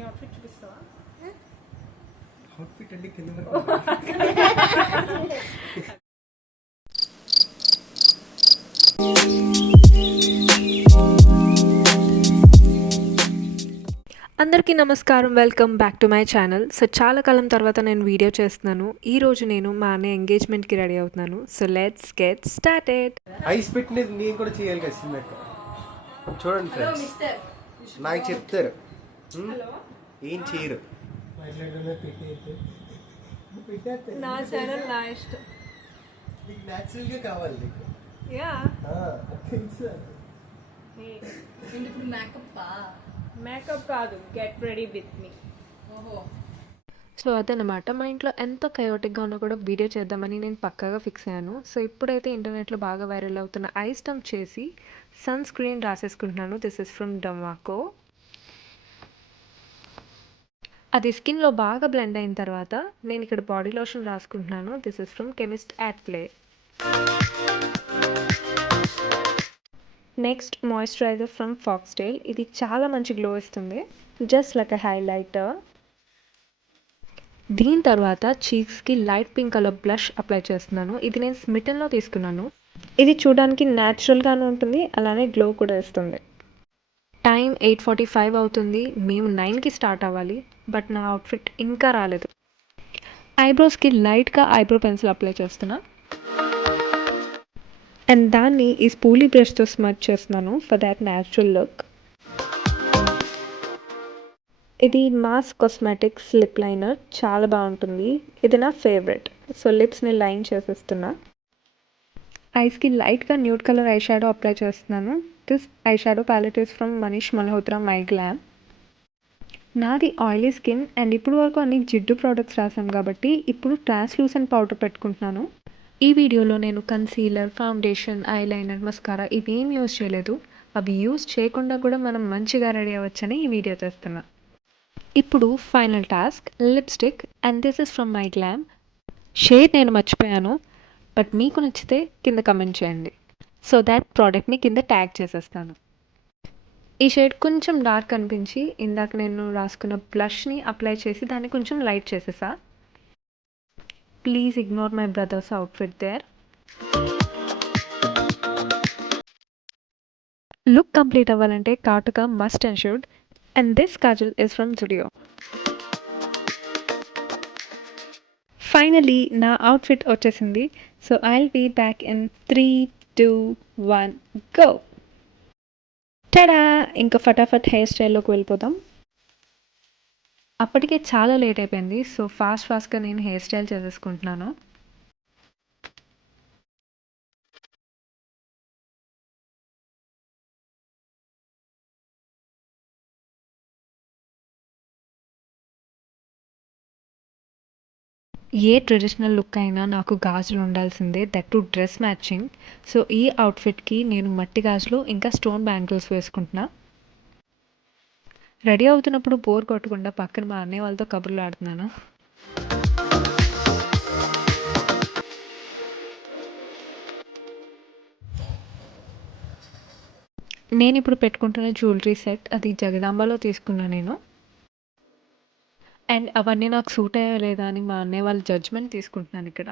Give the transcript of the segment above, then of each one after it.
నీ అవుట్ఫిట్ చూపిస్తావా? అవుట్ఫిట్ అంటే కింద అందరికీ నమస్కారం. Welcome back to my channel. So చాలా కాలం తర్వాత నేను వీడియో చేస్తున్నాను. ఈరోజు నేను మా అన్నయ్య ఎంగేజ్మెంట్కి రెడీ అవుతున్నాను. So let's get started. Ice పెట్టినది నేను కూడా చేయాలి కదా సినిమా. చూడండి ఫ్రెండ్స్, నాకు చెప్తారు ఏం చేయరు. నా ఛానల్ నా ఇష్టం. నీకు న్యాచురల్గా కావాలి నీకు. యా తెలుసు. ఇప్పుడు మేకప్ కాదు, గెట్ రెడీ విత్ మీ. ఓహో. సో అదనమాట, మా ఇంట్లో ఎంత కయోటిక్గా ఉన్నా కూడా వీడియో చేద్దామని నేను పక్కాగా ఫిక్స్ అయ్యాను. సో ఇప్పుడైతే ఇంటర్నెట్లో బాగా వైరల్ అవుతున్న ఐస్ స్టంప్ చేసి సన్ స్క్రీన్ రాసేసుకుంటున్నాను. This is from Dermaco. అది స్కిన్లో బాగా బ్లెండ్ అయిన తర్వాత నేను ఇక్కడ బాడీ లోషన్ రాసుకుంటున్నాను. This is from chemist at play. Next moisturizer from Foxtale. ఇది చాలా మంచి గ్లో ఇస్తుంది, జస్ట్ లైక్ ఎ హైలైటర్. దీని తర్వాత చీక్స్కి light pink colour blush apply చేస్తున్నాను. ఇది నేను స్మిటన్లో తీసుకున్నాను. ఇది చూడడానికి న్యాచురల్గానే ఉంటుంది, అలానే గ్లో కూడా ఇస్తుంది. టైం 8:45 అవుతుంది. మేము 9కి స్టార్ట్ అవ్వాలి, బట్ నా అవుట్ఫిట్ ఇంకా రాలేదు. ఐబ్రోస్కి లైట్గా ఐబ్రో పెన్సిల్ అప్లై చేస్తున్నా అండ్ దాన్ని ఈ స్పూలీ బ్రష్తో స్మచ్ చేస్తున్నాను ఫర్ దాట్ న్యాచురల్ లుక్. ఇది మాస్ కాస్మెటిక్స్ లిప్ లైనర్, చాలా బాగుంటుంది. ఇది నా ఫేవరెట్. సో లిప్స్ని లైన్ చేసేస్తున్నా. ఐస్కి లైట్గా nude colour eye shadow apply చేస్తున్నాను. This eye shadow palette is from Manish Malhotra my glam. నాది ఆయిలీ స్కిన్ అండ్ ఇప్పుడు వరకు అన్ని జిడ్డు ప్రోడక్ట్స్ రాసాను కాబట్టి ఇప్పుడు ట్రాన్స్లూసెంట్ పౌడర్ పెట్టుకుంటున్నాను. ఈ వీడియోలో నేను కన్సీలర్, ఫౌండేషన్, ఐలైనర్, మస్కారా ఇవేం యూజ్ చేయలేదు. అవి యూజ్ చేయకుండా కూడా మనం మంచిగా రెడీ అవ్వచ్చని ఈ వీడియో చేస్తున్నా. ఇప్పుడు final task, lipstick. And this is from my glam. Shade నేను మర్చిపోయాను, బట్ మీకు నచ్చితే కింద కమెంట్ చేయండి. సో దాట్ ప్రోడక్ట్ని కింద ట్యాగ్ చేసేస్తాను. ఈ షేడ్ కొంచెం డార్క్ అనిపించి ఇందాక నేను రాసుకున్న బ్లష్ని అప్లై చేసి దాన్ని కొంచెం లైట్ చేసేసా. Please ignore my brother's outfit there. Look complete అవ్వాలంటే కాటుక must and should. And this kajal is from Zudio. Finally నా అవుట్ఫిట్ వచ్చేసింది. So I'll be back in 3, 2, 1 go. Tada! ఇంకా ఫటాఫట్ హెయిర్ స్టైల్లోకి వెళ్ళిపోదాం. అప్పటికే చాలా లేట్ అయిపోయింది. సో ఫాస్ట్గా నేను హెయిర్ స్టైల్ చేసేసుకుంటున్నాను. ఏ ట్రెడిషనల్ లుక్ అయినా నాకు గాజులు ఉండాల్సిందే, that to dress matching. So ఈ అవుట్ఫిట్కి నేను మట్టి గాజులు ఇంకా స్టోన్ బ్యాంగిల్స్ వేసుకుంటున్నా. రెడీ అవుతున్నప్పుడు బోర్ కొట్టకుండా పక్కన మా అన్నయ్య వాళ్ళతో కబుర్లు ఆడుతున్నాను. నేను ఇప్పుడు పెట్టుకుంటున్న జ్యువెలరీ సెట్ అది జగదాంబలో తీసుకున్నాను నేను. అండ్ అవన్నీ నాకు సూట్ అయ్యా లేదా అని మా అన్నయ్య వాళ్ళ జడ్జ్మెంట్ తీసుకుంటున్నాను ఇక్కడ.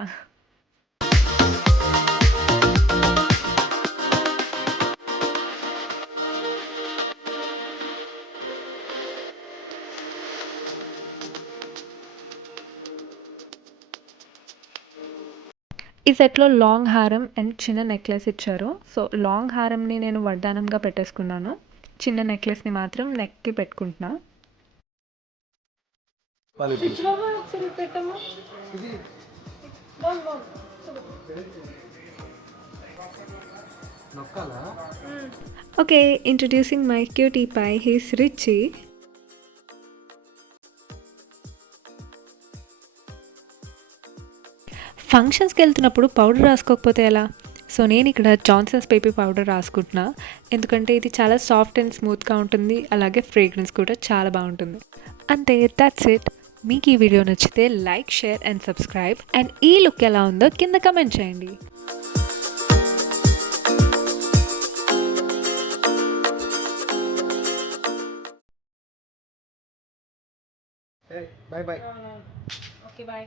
ఈ సెట్లో లాంగ్ హారం అండ్ చిన్న నెక్లెస్ ఇచ్చారు. సో లాంగ్ హారంని నేను వడ్డానంగా పెట్టేసుకున్నాను, చిన్న నెక్లెస్ని మాత్రం నెక్కి పెట్టుకుంటున్నా. Okay, introducing my cutie pie, he's Richie. ఫంక్షన్స్కి వెళ్తున్నప్పుడు పౌడర్ రాసుకోకపోతే ఎలా? సో నేను ఇక్కడ జాన్సన్స్ బేబీ పౌడర్ రాసుకుంటున్నా, ఎందుకంటే ఇది చాలా సాఫ్ట్ అండ్ స్మూత్గా ఉంటుంది, అలాగే ఫ్రేగ్రెన్స్ కూడా చాలా బాగుంటుంది. అంతే, దట్స్ ఇట్. మీకు ఈ వీడియో నచ్చితే like, share and subscribe. And ఈ లుక్ ఎలా ఉందో కింద కమెంట్ చేయండి. సరే బాయ్ బాయ్. Okay bye.